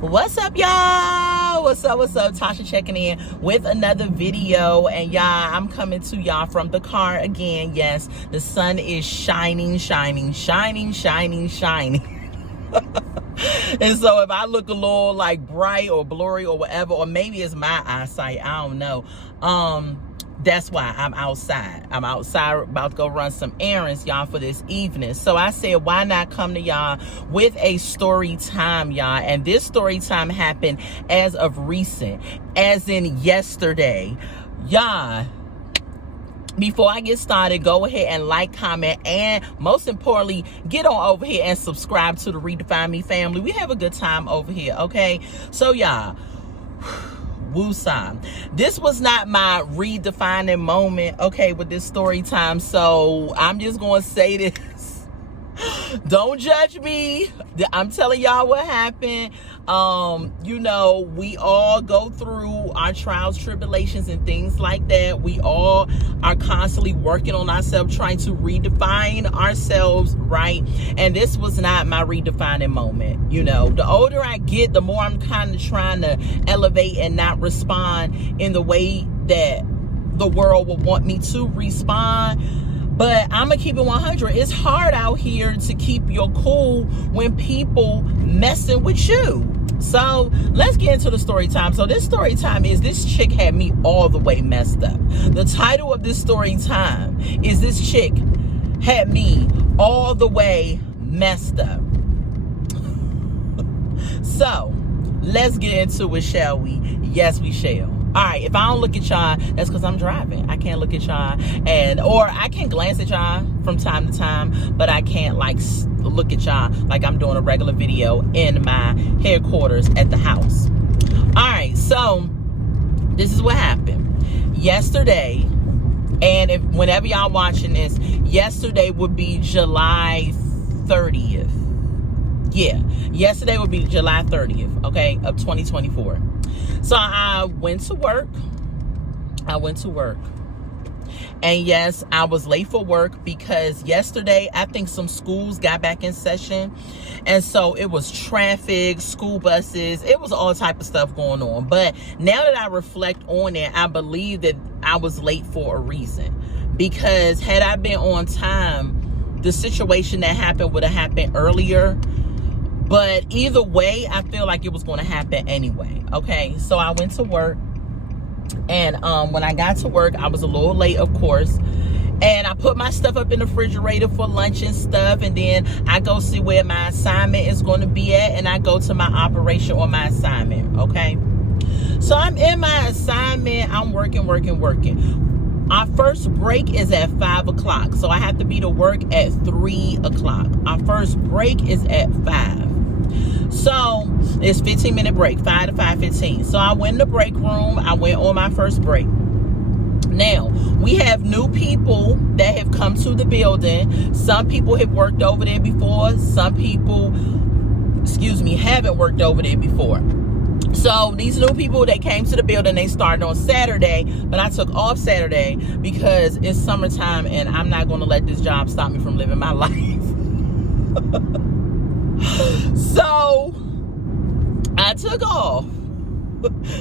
What's up, y'all? What's up? Tasha checking in with another video. And y'all, I'm coming to y'all from the car again. Yes, the sun is shining. And so if I look a little like bright or blurry or whatever, or maybe it's my eyesight, I don't know. That's why I'm outside. I'm outside about to go run some errands, y'all, for this evening. So I said, why not come to y'all with a story time, y'all? And this story time happened as of recent, as in yesterday. Y'all, before I get started, go ahead and like, comment, and most importantly, get on over here and subscribe to the Redefine Me family. We have a good time over here, okay? So y'all, woosah. This was not my redefining moment, okay, with this story time. So I'm just going to say this. Don't judge me. I'm telling y'all what happened. You know, we all go through our trials, tribulations, and things like that. We all are constantly working on ourselves, trying to redefine ourselves, right? And this was not my redefining moment. You know, the older I get, the more I'm kind of trying to elevate and not respond in the way that the world will want me to respond. But I'm going to keep it 100. It's hard out here to keep your cool when people messing with you. So let's get into the story time. So this story time is, this chick had me all the way messed up. The title of this story time is, this chick had me all the way messed up. So let's get into it, shall we? Yes, we shall. All right, if I don't look at y'all, that's because I'm driving. I can't look at y'all, or I can glance at y'all from time to time, but I can't like look at y'all like I'm doing a regular video in my headquarters at the house. All right, so this is what happened yesterday, and whenever y'all watching this, yesterday would be July 30th. Yeah, yesterday would be July 30th, okay, of 2024. So I went to work. And yes, I was late for work because yesterday, I think some schools got back in session. And so it was traffic, school buses. It was all type of stuff going on. But now that I reflect on it, I believe that I was late for a reason. Because had I been on time, the situation that happened would have happened earlier. But either way, I feel like it was going to happen anyway. Okay, so I went to work. And when I got to work, I was a little late, of course. And I put my stuff up in the refrigerator for lunch and stuff. And then I go see where my assignment is going to be at. And I go to my operation or my assignment. Okay, so I'm in my assignment. I'm working. Our first break is at 5 o'clock. So I have to be to work at 3 o'clock. Our first break is at 5. So it's 15-minute break, 5 to 5:15. So I went in the break room. I went on my first break. Now, we have new people that have come to the building. Some people have worked over there before. Some people, haven't worked over there before. So these new people, they came to the building, they started on Saturday, but I took off Saturday because it's summertime and I'm not going to let this job stop me from living my life. So I took off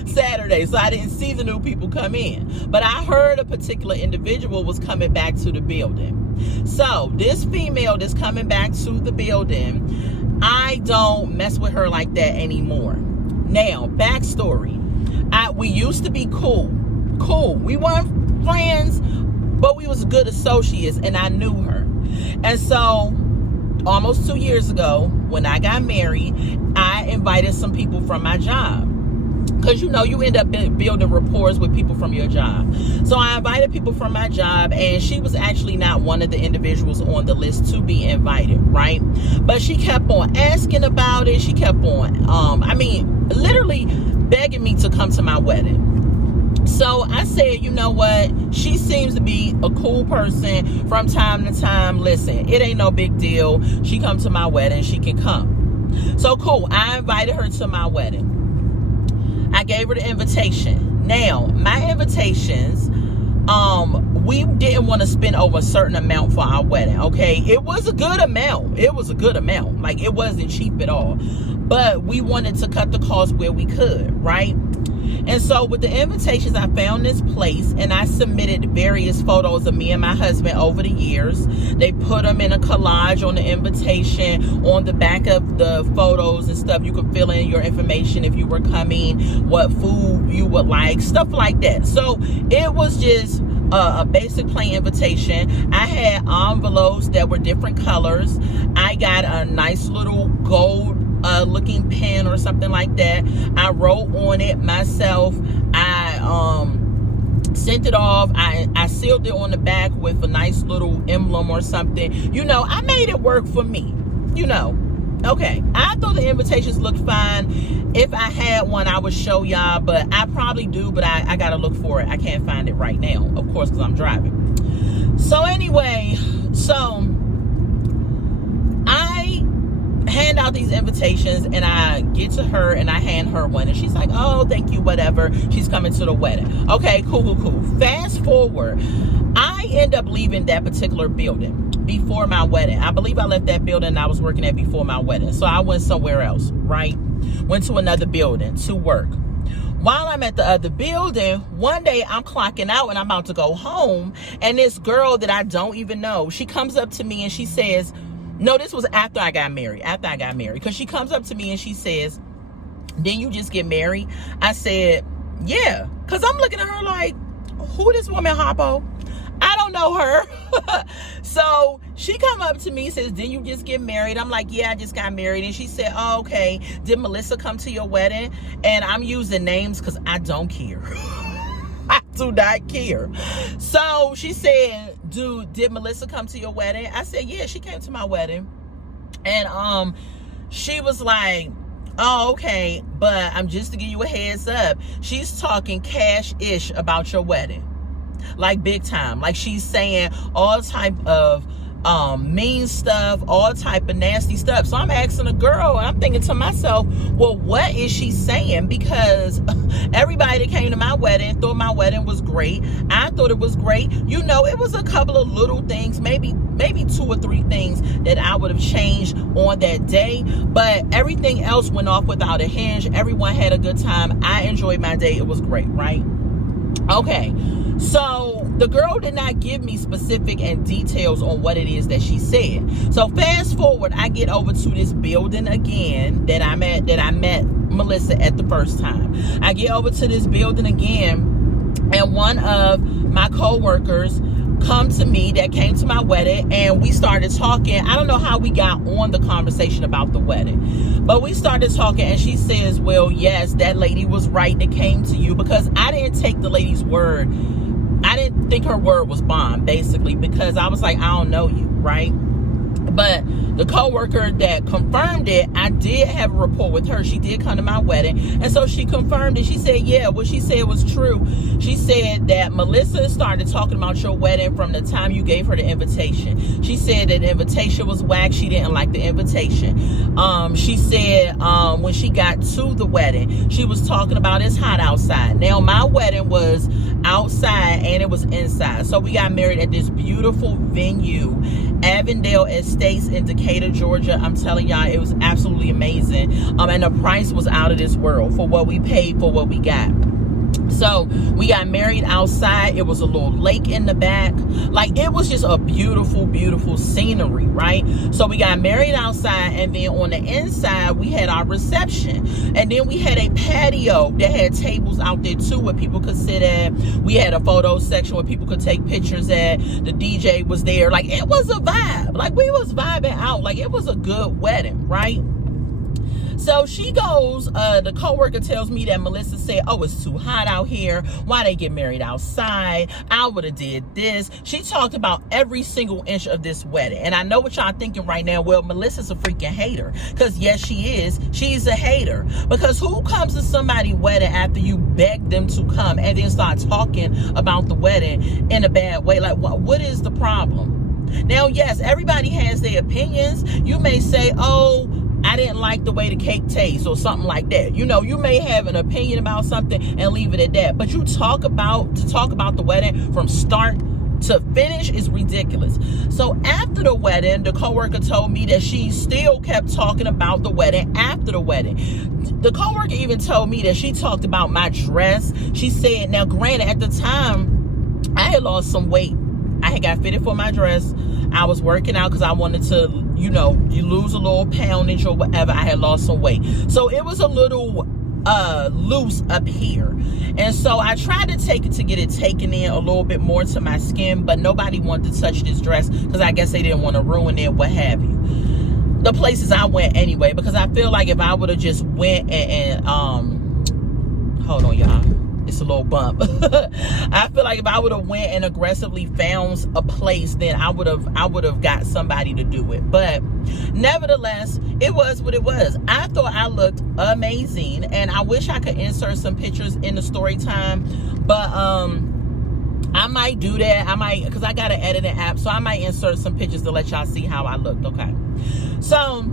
Saturday, so I didn't see the new people come in. But I heard a particular individual was coming back to the building. So this female that's coming back to the building, I don't mess with her like that anymore. Now, backstory. We used to be cool. We weren't friends, but we was good associates, and I knew her. And so almost 2 years ago, when I got married, I invited some people from my job. Because, you know, you end up building rapport with people from your job. So I invited people from my job, and she was actually not one of the individuals on the list to be invited, right? But she kept on asking about it. She kept on, literally begging me to come to my wedding. So I said, you know what? She seems to be a cool person from time to time. Listen, it ain't no big deal. She come to my wedding, she can come. So cool. I invited her to my wedding. I gave her the invitation. Now, my invitations, we didn't want to spend over a certain amount for our wedding. Okay, it was a good amount. Like, it wasn't cheap at all, but we wanted to cut the cost where we could, right? And so with the invitations, I found this place and I submitted various photos of me and my husband over the years. They put them in a collage on the invitation. On the back of the photos and stuff, you could fill in your information if you were coming, what food you would like, stuff like that. So it was just a basic plain invitation. I had envelopes that were different colors. I got a nice little gold looking pen or something like that. I wrote on it myself. I sent it off. I sealed it on the back with a nice little emblem or something. You know, I made it work for me, you know. Okay, I thought the invitations looked fine. If I had one, I would show y'all, but I probably do, but I gotta look for it. I can't find it right now, of course, because I'm driving. So anyway, I hand out these invitations and I get to her and I hand her one and she's like, oh, thank you, whatever. She's coming to the wedding. Okay, cool. Fast forward, I end up leaving that particular building before my wedding. I believe I left that building I was working at before my wedding. So I went somewhere else, right? Went to another building to work. While I'm at the other building, one day I'm clocking out and I'm about to go home, and this girl that I don't even know, she comes up to me and she says, no, this was after I got married, because she comes up to me and she says, didn't you just get married? I said, yeah, because I'm looking at her like, who this woman, Hoppo? I don't know her. So she come up to me and says, didn't you just get married? I'm like, yeah, I just got married. And she said, oh, okay, did Melissa come to your wedding? And I'm using names because I don't care. I do not care. So she said, dude, did Melissa come to your wedding? I said, yeah, she came to my wedding. And she was like, oh, okay, but I'm just to give you a heads up, she's talking cash-ish about your wedding. Like big time. Like she's saying all type of mean stuff, all type of nasty stuff. So I'm asking the girl and I'm thinking to myself, well, what is she saying? Because everybody that came to my wedding thought my wedding was great. I thought it was great. You know, it was a couple of little things, maybe 2 or 3 things that I would have changed on that day, but everything else went off without a hinge. Everyone had a good time. I enjoyed my day. It was great, right? Okay, so the girl did not give me specific and details on what it is that she said. So fast forward, I get over to this building again that I met Melissa at the first time. I get over to this building again, and one of my co-workers come to me that came to my wedding, and we started talking. I don't know how we got on the conversation about the wedding, but we started talking, and she says, well, yes, that lady was right that came to you, because I didn't take the lady's word. I didn't think her word was bond, basically, because I was like, I don't know you, right? But the co-worker that confirmed it, I did have a rapport with her. She did come to my wedding, and so she confirmed it. She said, yeah, what she said was true. She said that Melissa started talking about your wedding from the time you gave her the invitation. She said that the invitation was whack. She didn't like the invitation. She said when she got to the wedding, she was talking about it's hot outside. Now, my wedding was outside and it was inside. So we got married at this beautiful venue, Avondale Estates in Decatur, Georgia. I'm telling y'all, it was absolutely amazing. And the price was out of this world for what we paid for what we got. So we got married outside. It was a little lake in the back. Like, it was just a beautiful, beautiful scenery, right? So we got married outside, and then on the inside, we had our reception. And then we had a patio that had tables out there too where people could sit at. We had a photo section where people could take pictures at. The DJ was there. Like, it was a vibe. Like, we was vibing out. Like, it was a good wedding, right? So she goes, the co-worker tells me that Melissa said, oh, it's too hot out here. Why they get married outside? I would have did this. She talked about every single inch of this wedding. And I know what y'all thinking right now. Well, Melissa's a freaking hater. Because yes, she is. She's a hater. Because who comes to somebody's wedding after you beg them to come and then start talking about the wedding in a bad way? Like, what is the problem? Now, yes, everybody has their opinions. You may say, oh, I didn't like the way the cake tastes or something like that. You know, you may have an opinion about something and leave it at that. But to talk about the wedding from start to finish is ridiculous. So after the wedding, the coworker told me that she still kept talking about the wedding after the wedding. The coworker even told me that she talked about my dress. She said, now granted, at the time, I had lost some weight. I had got fitted for my dress. I was working out because I wanted to, you know, you lose a little poundage or whatever. I had lost some weight. So it was a little loose up here. And so I tried to take it to get it taken in a little bit more to my skin, but nobody wanted to touch this dress because I guess they didn't want to ruin it, what have you. The places I went anyway, because I feel like if I would have just went and hold on, y'all. It's a little bump. I feel like if I would have went and aggressively found a place, then I would have got somebody to do it. But nevertheless, it was what it was. I thought I looked amazing, and I wish I could insert some pictures in the story time, but I might do that. I might, because I got an editing app, so I might insert some pictures to let y'all see how I looked. Okay, so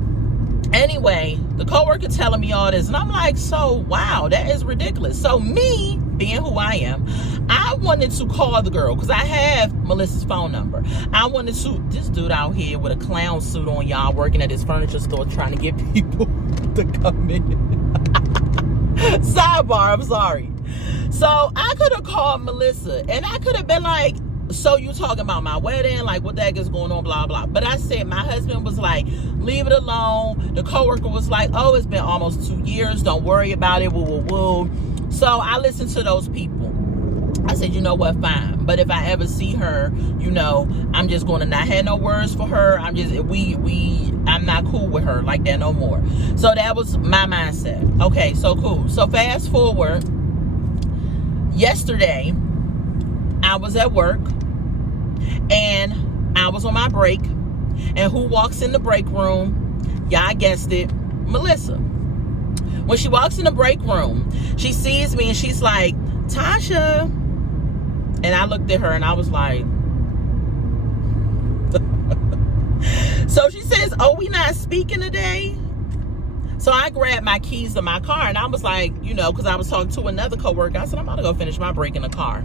anyway, the coworker telling me all this, and I'm like, so wow, that is ridiculous. So me being who I am, I wanted to call the girl because I have Melissa's phone number. I wanted to, this dude out here with a clown suit on, y'all, working at his furniture store trying to get people to come in. Sidebar, I'm sorry. So I could have called Melissa and I could have been like, so you talking about my wedding, like what the heck is going on, blah blah. But I said, my husband was like, leave it alone. The coworker was like, oh, it's been almost 2 years, don't worry about it, woo woo woo. So I listened to those people. I said, you know what, fine. But if I ever see her, you know, I'm just going to not have no words for her. I'm just, I'm not cool with her like that no more. So that was my mindset. Okay, so cool. So fast forward, yesterday, I was at work and I was on my break. And who walks in the break room? Y'all guessed it, Melissa. When she walks in the break room, she sees me and she's like, Tasha. And I looked at her and I was like, so she says, oh, we not speaking today? So I grabbed my keys to my car and I was like, you know, because I was talking to another coworker. I said, I'm about to go finish my break in the car.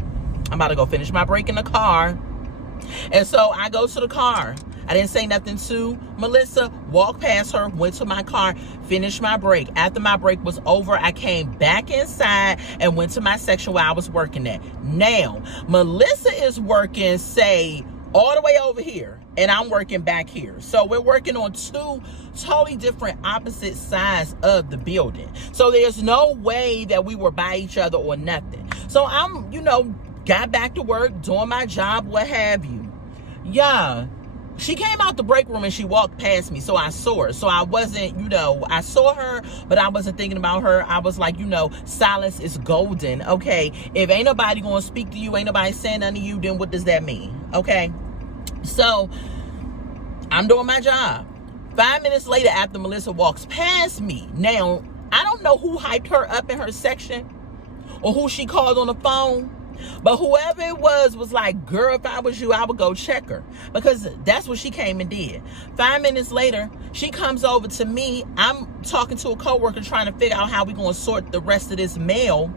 And so I go to the car. I didn't say nothing to Melissa, walked past her, went to my car, finished my break. After my break was over, I came back inside and went to my section where I was working at. Now, Melissa is working, say, all the way over here, and I'm working back here. So we're working on two totally different opposite sides of the building. So there's no way that we were by each other or nothing. So I'm, you know, got back to work, doing my job, what have you. Yeah. She came out the break room and she walked past me, so I saw her. So I wasn't, you know, I saw her, but I wasn't thinking about her. I was like, you know, silence is golden, okay? If ain't nobody gonna speak to you, ain't nobody saying nothing to you, then what does that mean, okay? So I'm doing my job. 5 minutes later, after Melissa walks past me, now, I don't know who hyped her up in her section or who she called on the phone. But whoever it was like, girl, if I was you, I would go check her. Because that's what she came and did. 5 minutes later, she comes over to me. I'm talking to a coworker trying to figure out how we're going to sort the rest of this mail.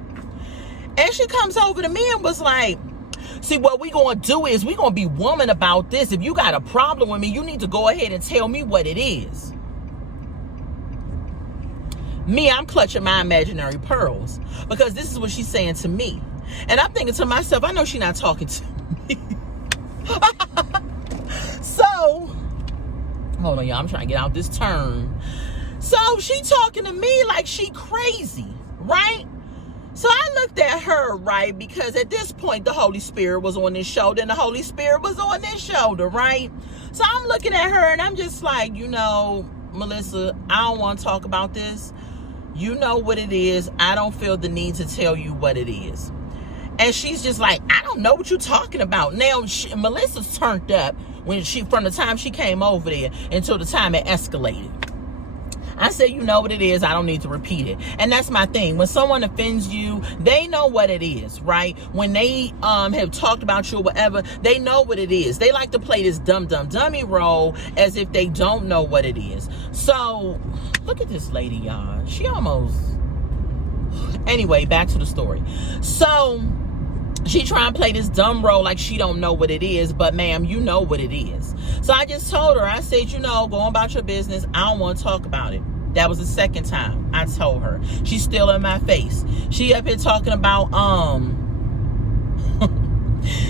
And she comes over to me and was like, see, what we going to do is we're going to be woman about this. If you got a problem with me, you need to go ahead and tell me what it is. Me, I'm clutching my imaginary pearls. Because this is what she's saying to me. And I'm thinking to myself, I know she's not talking to me. So, hold on, y'all. I'm trying to get out this turn. So, she talking to me like she crazy, right? So, I looked at her, right? Because at this point, the Holy Spirit was on this shoulder and the Holy Spirit was on this shoulder, right? So, I'm looking at her and I'm just like, you know, Melissa, I don't want to talk about this. You know what it is. I don't feel the need to tell you what it is. And she's just like, I don't know what you're talking about. Now, Melissa's turned up from the time she came over there until the time it escalated. I said, you know what it is. I don't need to repeat it. And that's my thing. When someone offends you, they know what it is, right? When they have talked about you or whatever, they know what it is. They like to play this dummy role as if they don't know what it is. So Look at this lady, y'all. She almost... Anyway, back to the story. So she trying to play this dumb role like she don't know what it is, but ma'am, you know what it is. So I just told her, I said, you know, go on about your business. I don't want to talk about it. That was the second time I told her. She's still in my face. She up here talking about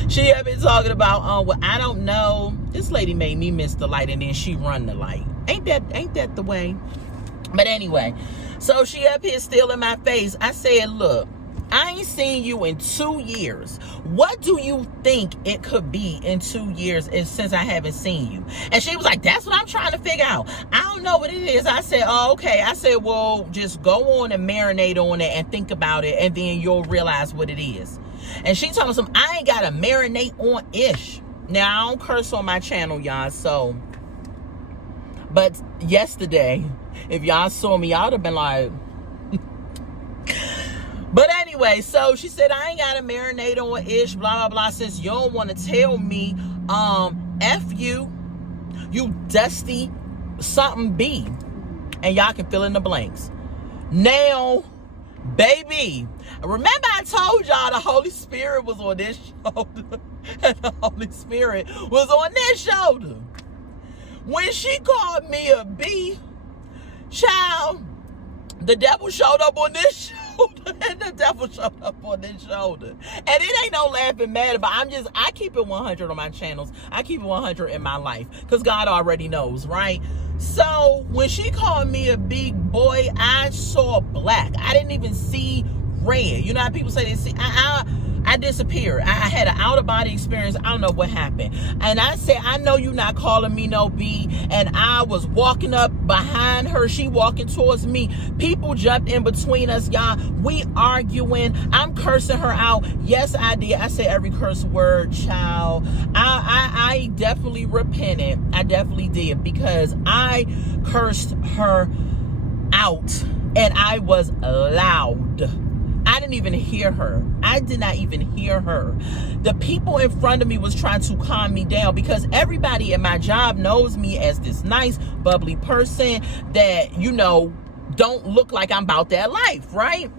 she up here talking about well, I don't know. This lady made me miss the light and then she run the light. Ain't that the way? But anyway, so she up here still in my face. I said, look, I ain't seen you in 2 years. What do you think it could be in 2 years since I haven't seen you? And she was like, that's what I'm trying to figure out. I don't know what it is. I said, oh, okay. I said, well, just go on and marinate on it and think about it, and then you'll realize what it is. And she told me something, I ain't got to marinate on ish. Now, I don't curse on my channel, y'all, so. But yesterday, if y'all saw me, y'all would have been like... But anyway, so she said, I ain't got to marinate on ish, blah, blah, blah, since you don't want to tell me, F you dusty something B. And y'all can fill in the blanks. Now, baby, remember I told y'all the Holy Spirit was on this shoulder. And the Holy Spirit was on this shoulder. When she called me a B, child, the devil showed up on this shoulder. And the devil showed up on this shoulder. And it ain't no laughing matter, but I keep it 100 on my channels. I keep it 100 in my life. Because God already knows, right? So when she called me a big boy, I saw black. I didn't even see red. You know how people say they see? I disappeared. I had an out-of-body experience. I don't know what happened. And I said, I know you're not calling me no B. And I was walking up behind her. She walking towards me. People jumped in between us, y'all. We arguing. I'm cursing her out. Yes, I did. I said every curse word, child. I definitely repented. I definitely did, because I cursed her out. And I was loud. I didn't even hear her. I did not even hear her. The people in front of me was trying to calm me down, because everybody at my job knows me as this nice, bubbly person that, you know, don't look like I'm about that life, right?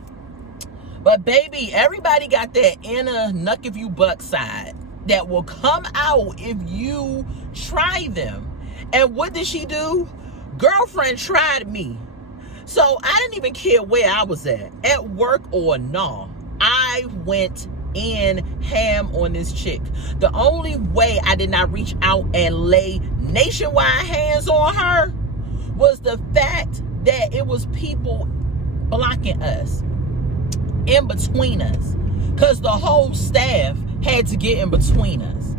But baby, everybody got that inner knuck if you buck side that will come out if you try them. And what did she do? Girlfriend tried me. So I didn't even care where I was at work or no. I went in ham on this chick. The only way I did not reach out and lay nationwide hands on her was the fact that it was people blocking us, in between us, because the whole staff had to get in between us.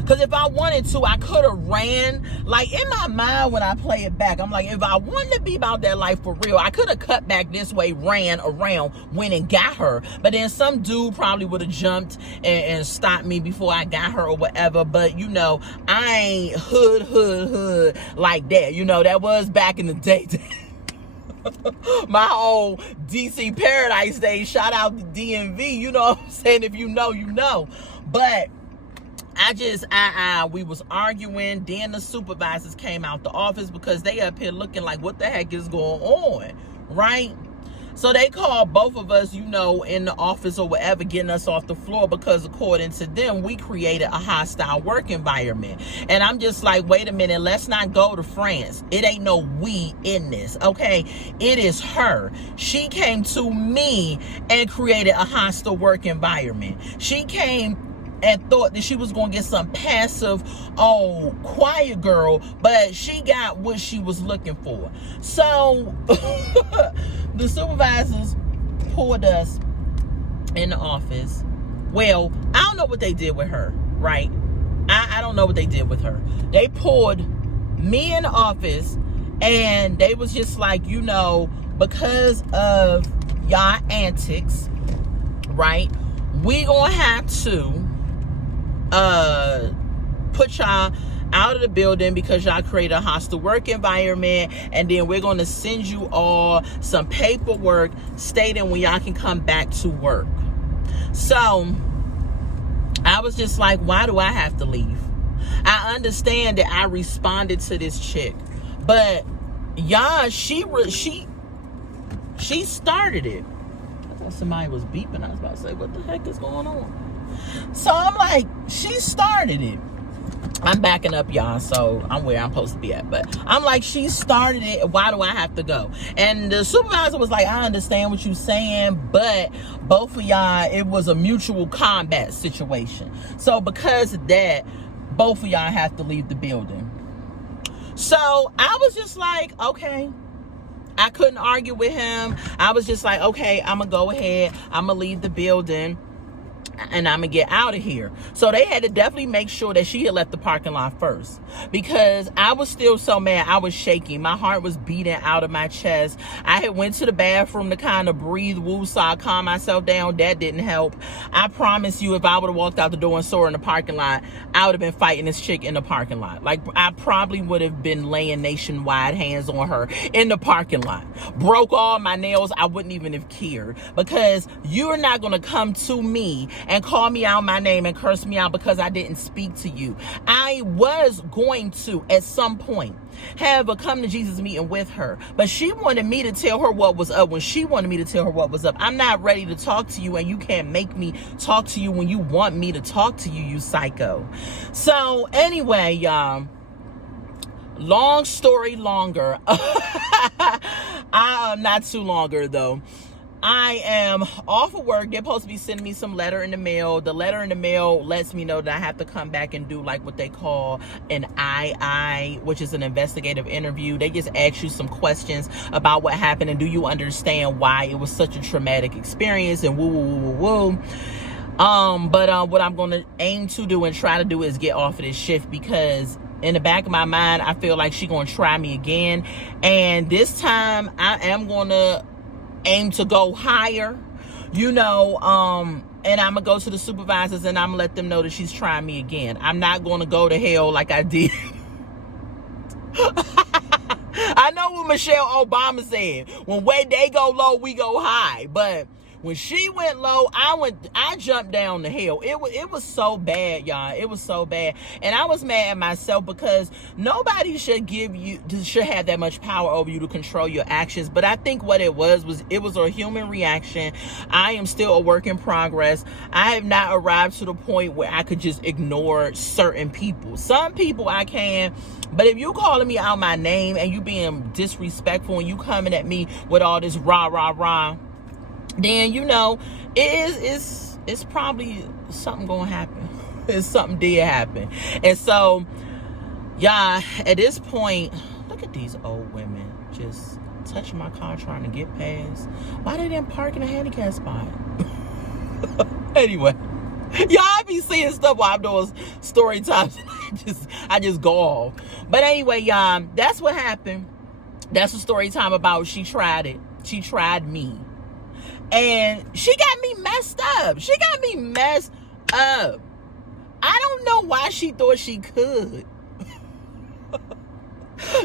Because if I wanted to, I could have ran. Like, in my mind, when I play it back, I'm like, if I wanted to be about that life for real, I could have cut back this way, ran around, went and got her. But then some dude probably would have jumped and stopped me before I got her or whatever. But, you know, I ain't hood like that. You know, that was back in the day. My old DC Paradise days. Shout out to DMV. You know what I'm saying? If you know, you know. But we was arguing. Then the supervisors came out the office because they up here looking like, what the heck is going on, right? So they called both of us, you know, in the office or whatever, getting us off the floor, because according to them, we created a hostile work environment. And I'm just like, wait a minute, let's not go to France. It ain't no we in this, okay? It is her. She came to me and created a hostile work environment. She came and thought that she was going to get some passive, quiet girl, but she got what she was looking for. So the supervisors pulled us in the office. Well, I don't know what they did with her, right? I don't know what they did with her. They pulled me in the office, and they was just like, you know, because of y'all antics, right, we gonna have to put y'all out of the building because y'all create a hostile work environment, and then we're going to send you all some paperwork stating when y'all can come back to work. So I was just like, why do I have to leave? I understand that I responded to this chick, but Yeah, she started it. I thought somebody was beeping. I was about to say, what the heck is going on? So I'm like, she started it. I'm backing up, y'all, so I'm where I'm supposed to be at. But I'm like, she started it. Why do I have to go? And the supervisor was like, I understand what you're saying, but both of y'all, it was a mutual combat situation. So because of that, both of y'all have to leave the building. So I was just like, okay. I couldn't argue with him. I was just like, okay, I'm going to go ahead. I'm going to leave the building. And I'm gonna get out of here. So they had to definitely make sure that she had left the parking lot first, because I was still so mad. I was shaking. My heart was beating out of my chest. I had went to the bathroom to kind of breathe, woo, so I calm myself down. That didn't help. I promise you, if I would have walked out the door and saw her in the parking lot, I would have been fighting this chick in the parking lot. Like, I probably would have been laying nationwide hands on her in the parking lot. Broke all my nails. I wouldn't even have cared, because you're not gonna come to me and call me out my name and curse me out because I didn't speak to you. I was going to, at some point, have a come to Jesus meeting with her, but she wanted me to tell her what was up when she wanted me to tell her what was up. I'm not ready to talk to you, and you can't make me talk to you when you want me to talk to you, you psycho. So anyway, y'all, long story longer. Not too longer though. I am off of work. They're supposed to be sending me some letter in the mail. The letter in the mail lets me know that I have to come back and do like what they call an II, which is an investigative interview. They just ask you some questions about what happened and do you understand why it was such a traumatic experience and woo, woo, woo, woo, woo. But what I'm going to aim to do and try to do is get off of this shift, because in the back of my mind, I feel like she's going to try me again. And this time I am going to aim to go higher, and I'm gonna go to the supervisors and I'm gonna let them know that she's trying me again. I'm not gonna go to hell like I did. I know what Michelle Obama said, when they go low, we go high. But when she went low, I jumped down to hell. It was so bad, y'all. It was so bad. And I was mad at myself, because nobody should have that much power over you to control your actions. But I think what it was a human reaction. I am still a work in progress. I have not arrived to the point where I could just ignore certain people. Some people I can, but if you calling me out my name and you being disrespectful and you coming at me with all this rah, rah, rah, then it's probably something gonna happen. It's something did happen. And so, yeah, at this point, look at these old women just touching my car trying to get past. Why they didn't park in a handicap spot? Anyway, y'all be seeing stuff while I'm doing story times. I just go off. But anyway, y'all, that's what happened. That's a story time about she tried it. She tried me. And she got me messed up. I don't know why she thought she could.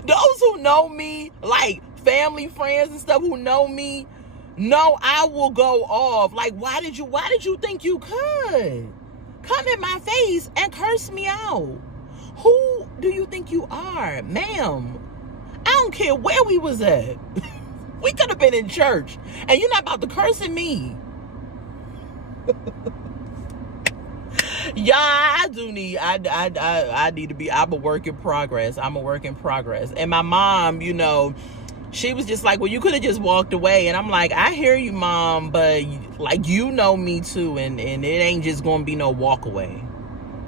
Those who know me, like family, friends and stuff who know me, know I will go off. Like, why did you think you could come in my face and curse me out? Who do you think you are, ma'am? I don't care where we was at. We could have been in church, and you're not about to curse at me. Yeah, I need to be. I'm a work in progress. And my mom, she was just like, well, you could have just walked away. And I'm like, I hear you, Mom, but like, me too, and it ain't just gonna be no walk away.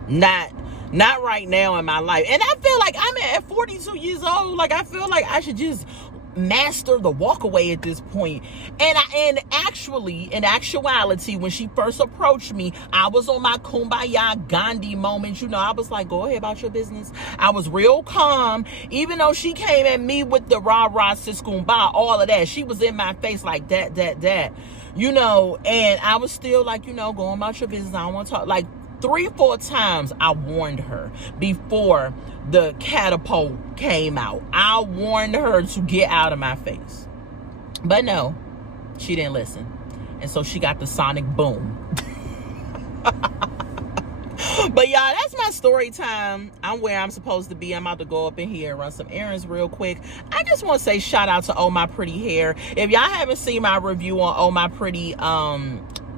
Not right now in my life. And I feel like I'm at 42 years old. Like, I feel like I should just master the walk away at this point. And actually, in actuality, when she first approached me, I was on my Kumbaya Gandhi moment. I was like, go ahead about your business. I was real calm, even though she came at me with the rah rah sis kumbaya, all of that. She was in my face like that, and I was still like, go about your business. I don't want to talk. Like 3-4 times I warned her before the catapult came out. I warned her to get out of my face. But no, she didn't listen. And so she got the sonic boom. But y'all, that's my story time. I'm where I'm supposed to be. I'm about to go up in here and run some errands real quick. I just want to say shout out to Oh My Pretty Hair. If y'all haven't seen my review on Oh My Pretty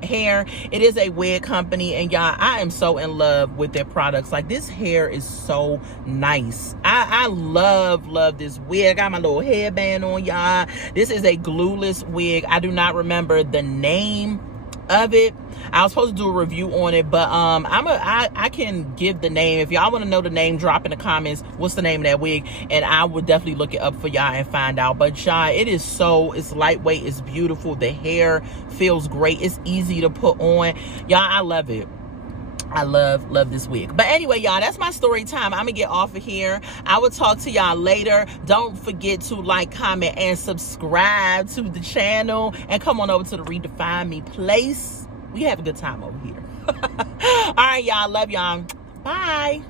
hair, it is a wig company, and y'all, I am so in love with their products. Like, this hair is so nice. I love this wig. I got my little headband on, y'all. This is a glueless wig. I do not remember the name of it. I was supposed to do a review on it, but I can give the name. If y'all want to know the name, drop in the comments what's the name of that wig, and I would definitely look it up for y'all and find out. But y'all, it's lightweight, it's beautiful, the hair feels great, it's easy to put on. Y'all, I love it. I love this wig. But anyway, y'all, that's my story time. I'm gonna get off of here. I will talk to y'all later. Don't forget to like, comment, and subscribe to the channel, and come on over to the Redefine Me place. We have a good time over here. All right, y'all. Love y'all. Bye.